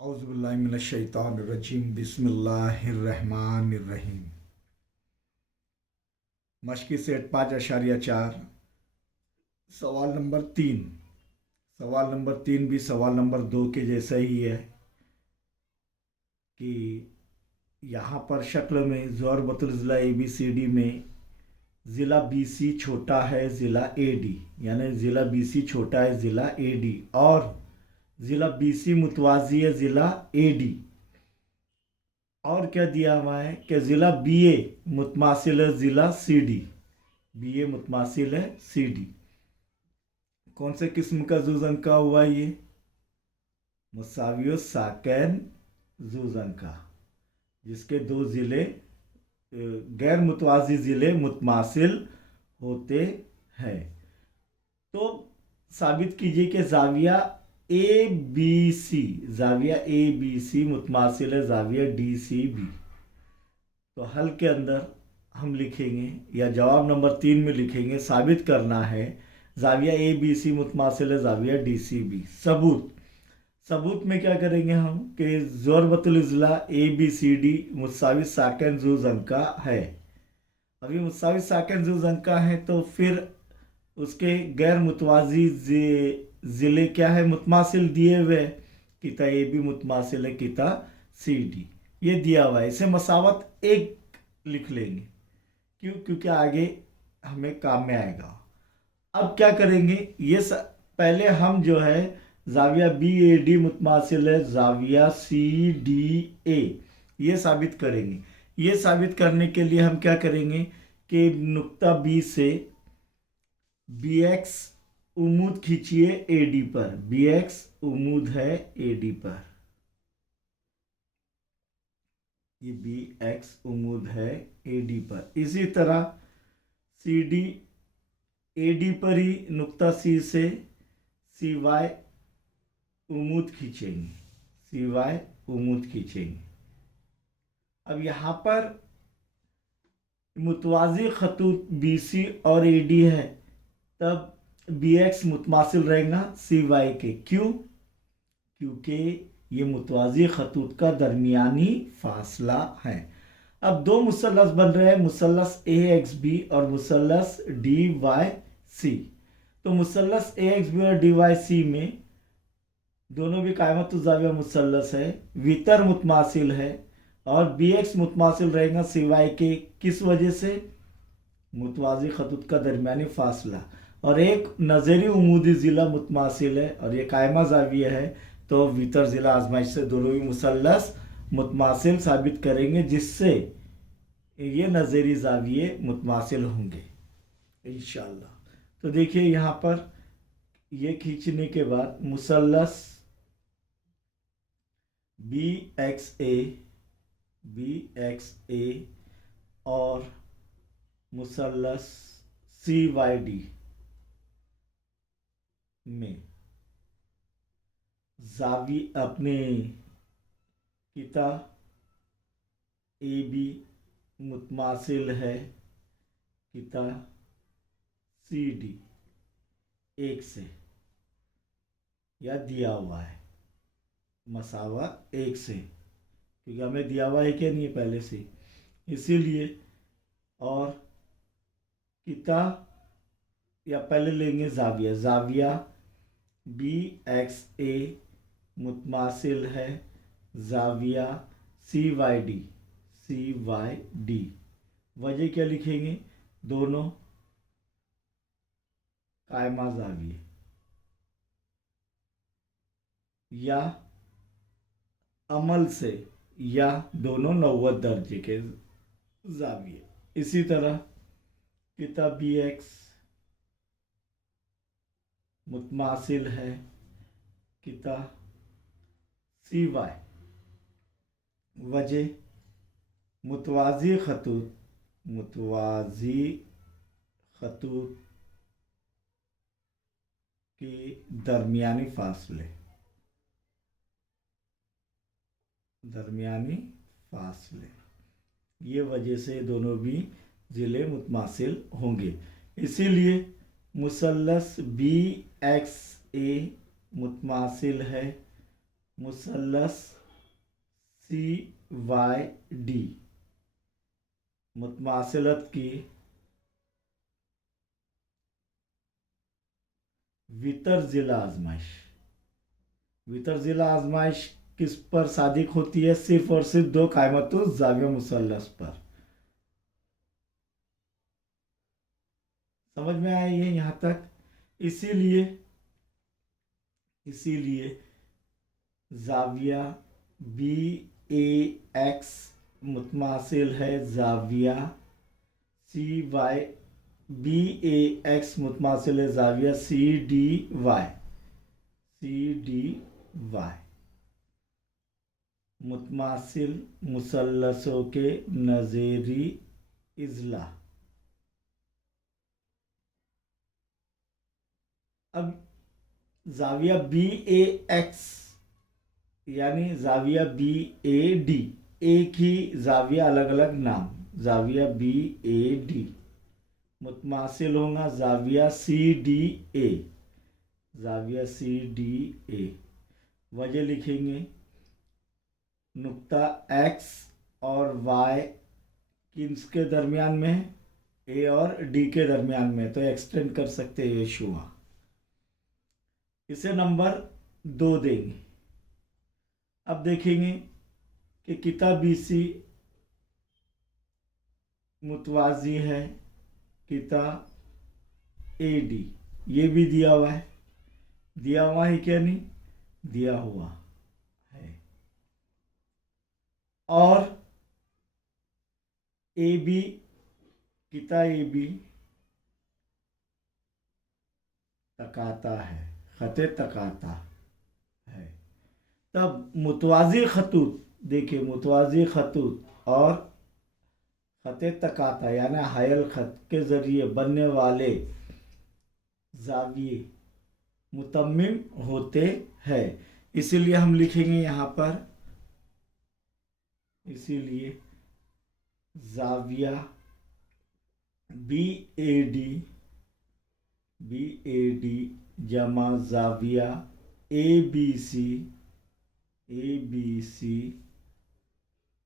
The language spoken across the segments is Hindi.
औज़ुबिल्लाहिमिनश्शैतानिर्रजीम बिस्मिल्लाहिर्रहमानिर्रहीम। मशक़ी सेट 5.4 सवाल नंबर 3। सवाल नंबर 3 भी सवाल नंबर 2 के जैसा ही है कि यहाँ पर शक्ल में ज़रबतुल ज़िला ABCD में ज़िला BC छोटा है ज़िला AD, यानी ज़िला BC छोटा है ज़िला AD और ज़िला BC मुतवाज़ी है ज़िला AD। और क्या दिया हुआ है कि ज़िला BA मुतमासिल है ज़िला CD। BA मुतमासिल है CD। कौन से किस्म का जुज़न का हुआ ये? मुसावियो साकैन जुज़न का, जिसके दो ज़िले गैर मुतवाज़ी ज़िले मुतमासिल होते हैं। तो साबित कीजिए कि ज़ाविया ABC मुतमासिल है ज़ाविया DCB। तो हल के अंदर हम लिखेंगे या जवाब नंबर 3 में लिखेंगे, साबित करना है ज़ाविया ABC मुतमासिल है ज़ाविया DCB। सबूत में क्या करेंगे हम कि ज़रबतुल ज़िला ABCD मुसावी साकिन जुज़न का है। अभी मुसावी साकिन जुज़न का है तो फिर उसके गैर मुतवाज़ी ज़िले क्या है? मुतमासिल दिए हुए, किता AB मुतमासिल है किता CD, ये दिया हुआ है। इसे मसावत 1 लिख लेंगे। क्यों? क्योंकि आगे हमें काम में आएगा। अब क्या करेंगे, पहले हम जो है ज़ाविया BAD मुतमासिल है ज़ाविया CDA, ये साबित करेंगे। ये साबित करने के लिए हम क्या करेंगे कि नुक्ता B से BX उम्मूद खींचिए AD पर। BX उम्मूद है AD पर, ये BX उम्मूद है AD पर। इसी तरह CD AD पर ही नुक्ता C से CY उम्मूद खींचेंगे, CY उम्मूद खींचेंगे। अब यहाँ पर मुतवाज़ी खतूत BC और AD है, तब BX मुतमासिल रहेगा CY के। क्यों? क्योंकि ये मुतवाज़ी खतूत का दरमियानी फासला है। अब दो मुसल्लस बन रहे हैं, मुसल्लस AXB और मुसल्लस DYC। तो मुसल्लस AXB और DYC में दोनों भी कायमत ज़ाविया मुसल्लस है, वितर मुतमासिल है और BX मुतमासिल रहेगा CY के। किस वजह से? मुतवाज़ी खतूत का दरमियानी फासला। और एक नज़री उमूदी ज़िला मुतमासिल है और ये कायमा ज़ाविया है, तो वितर ज़िला आजमाइश से दोनों भी मुसल्लस मुतमासिल साबित करेंगे, जिससे ये नज़री ज़ाविये मुतमासिल होंगे इंशाअल्लाह। तो देखिए यहाँ पर ये खींचने के बाद मुसल्लस BXA और मुसल्लस CYD में ज़ावी अपने किता AB मुतमासिल है किता CD 1 से, या दिया हुआ है मसावा 1 से, क्योंकि हमें दिया हुआ है क्या नहीं है पहले से, इसीलिए। और किता, या पहले लेंगे ज़ाविया BXA मुतमासिल है ज़ाविया CYD। वजह क्या लिखेंगे? दोनों कायमा ज़ाविये या अमल से, या दोनों 90 दर्जे के ज़ाविये। इसी तरह किता BX मुतमासिल है किता CY। वजह मुतवाज़ी खतूत के दरमियानी फासले, ये वजह से दोनों भी ज़िले मुतमासिल होंगे। इसीलिए मुसल्लस BXA मुतमासिल है मुसल्लस CYD मुतमासिलत की वितर ज़िला आजमाइश। वितर ज़िला आजमाइश किस पर सादिक होती है? सिर्फ और सिर्फ दो कायमतुल ज़ाविया मुसल्लस पर। समझ में आया ये यहाँ तक? इसीलिए ज़ाविया BAX मुतमासिल है ज़ाविया CY। BAX मुतमासिल है ज़ाविया CDY। मुतमासिल मुसल्लसों के नज़ेरी इज़ला। अब ज़ाविया BAX यानी ज़ाविया BAD, एक ही ज़ाविया अलग अलग नाम, ज़ाविया BAD मुतमासिल होगा ज़ाविया CDA। वजह लिखेंगे नुक्ता X और Y किसके दरमियान में है? A और D के दरमियान में, तो एक्सटेंड कर सकते हैं ये शुआ। इसे नंबर 2 देंगे। अब देखेंगे कि किता BC मुतवाजी है किता AD, ये भी दिया हुआ है। दिया हुआ है क्या? नहीं दिया हुआ है। और AB किता AB तकाता है, खते तकाता है। तब मुतवाजी खतूत, देखिए मुतवाजी खतूत और खते तकाता यानी हायल खत के ज़रिए बनने वाले ज़ाविये मुतम्मिम होते हैं। इसीलिए हम लिखेंगे यहाँ पर, इसीलिए ज़ाविया BAD जमा ज़ाविया ABC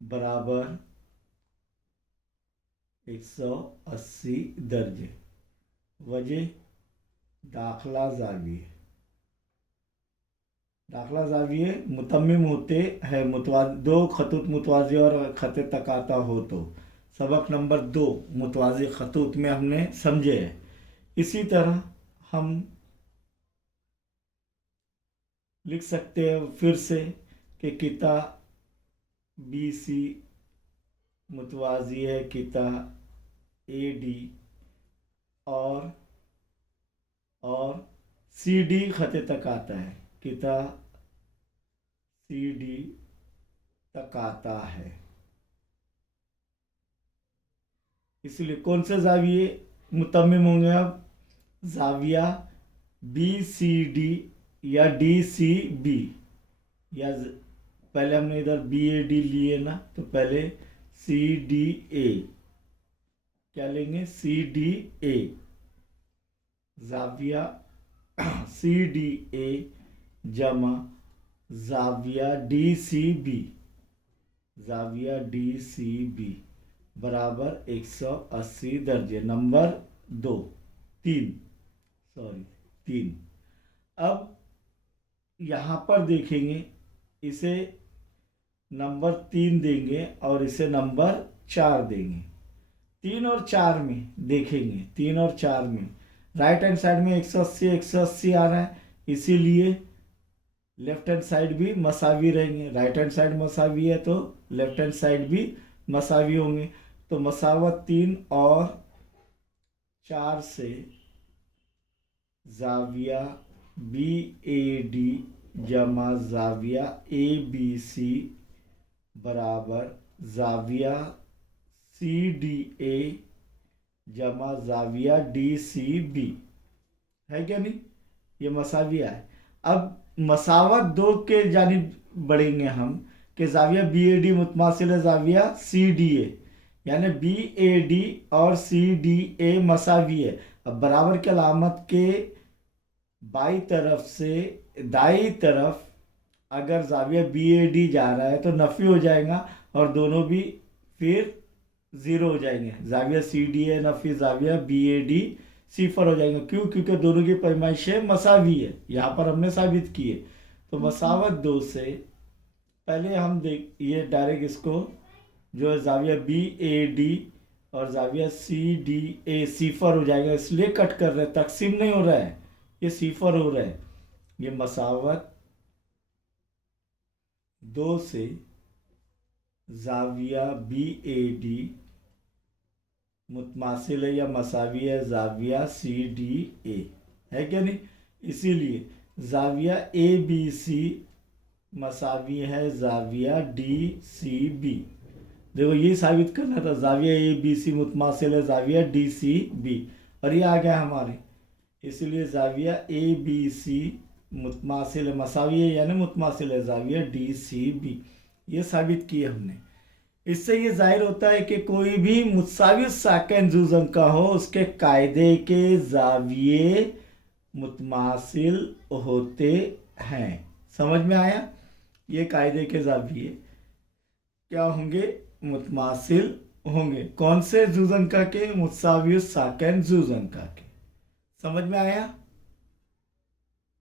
बराबर 180 दर्जे। वजह दाखला ज़ाविये मुतम्मिम होते हैं दो खतूत मुतवाज़ी और खत तकाता हो। तो सबक नंबर 2 मुतवाज़ी खतूत में हमने समझे है। इसी तरह हम लिख सकते हैं फिर से कि किता BC मुतवाज़ी है किता AD और CD खते तक आता है, किता CD तक आता है। इसलिए कौन से ज़ाविये मुतम्मिम होंगे? अब ज़ाविया BCD या DCB, या पहले हमने इधर BAD लिए ना, तो पहले CDA क्या लेंगे? CDA ज़ाविया CDA जमा ज़ाविया DCB बराबर 180 दर्जे। नंबर 3। अब यहाँ पर देखेंगे, इसे नंबर 3 देंगे और इसे नंबर 4 देंगे। 3 और 4 में देखेंगे, 3 और 4 में राइट हैंड साइड में 180 आ रहा है, इसीलिए लेफ्ट हैंड साइड भी मसावी रहेंगे। राइट हैंड साइड मसावी है तो लेफ्ट हैंड साइड भी मसावी होंगे। तो मसावत 3 और 4 से ज़ाविया BAD जमा ज़ाविया ABC बराबर ज़ाविया CDA जमा ज़ाविया DCB है क्या? नहीं, ये मसाविया है। अब मसावत 2 के जानिब बढ़ेंगे हम कि ज़ाविया BAD मुतमासिल है ज़ाविया CDA, यानी BAD और CDA मसावी है। अब बराबर की अलामत के बाई तरफ से दाई तरफ अगर जाविया बी ए डी जा रहा है तो नफी हो जाएगा और दोनों भी फिर ज़ीरो हो जाएंगे। जाविया सी डी है नफी जाविया बी ए डी सिफर हो जाएंगे। क्यों? क्योंकि दोनों की पैमाइशें मसावी है, यहाँ पर हमने साबित की है। तो मसावत 2 से पहले हम देख ये डायरेक्ट इसको जो है जाविया बी ए डी और जाविया सी डी ए सिफर हो जाएगा, इसलिए कट कर रहे हैं, तकसीम नहीं हो रहा है, ये सिफर हो रहा है। ये मसावत 2 से जाविया बी ए डी मुतमासिल है या मसावी है जाविया सी डी ए, है क्या नहीं? इसीलिए जाविया ए बी सी मसावी है जाविया डी सी बी। देखो ये साबित करना था, जाविया ए बी सी मुतमासिल है जाविया डी सी बी, और ये आ गया हमारे। इसलिए जाविया ए बी सी मुतमासिल है मसावी है यानी मुतमासिल है जाविया डी सी बी, ये साबित किया हमने। इससे ये जाहिर होता है कि कोई भी मुतसावी साकिन जुज़ का हो उसके कायदे के जाविये मुतमासिल होते हैं। समझ में आया? ये कायदे के जाविये क्या होंगे? मुतमासिल होंगे। कौन से जुज़ का के? मुतसावी साकिन जुज़ का के। समझ में आया?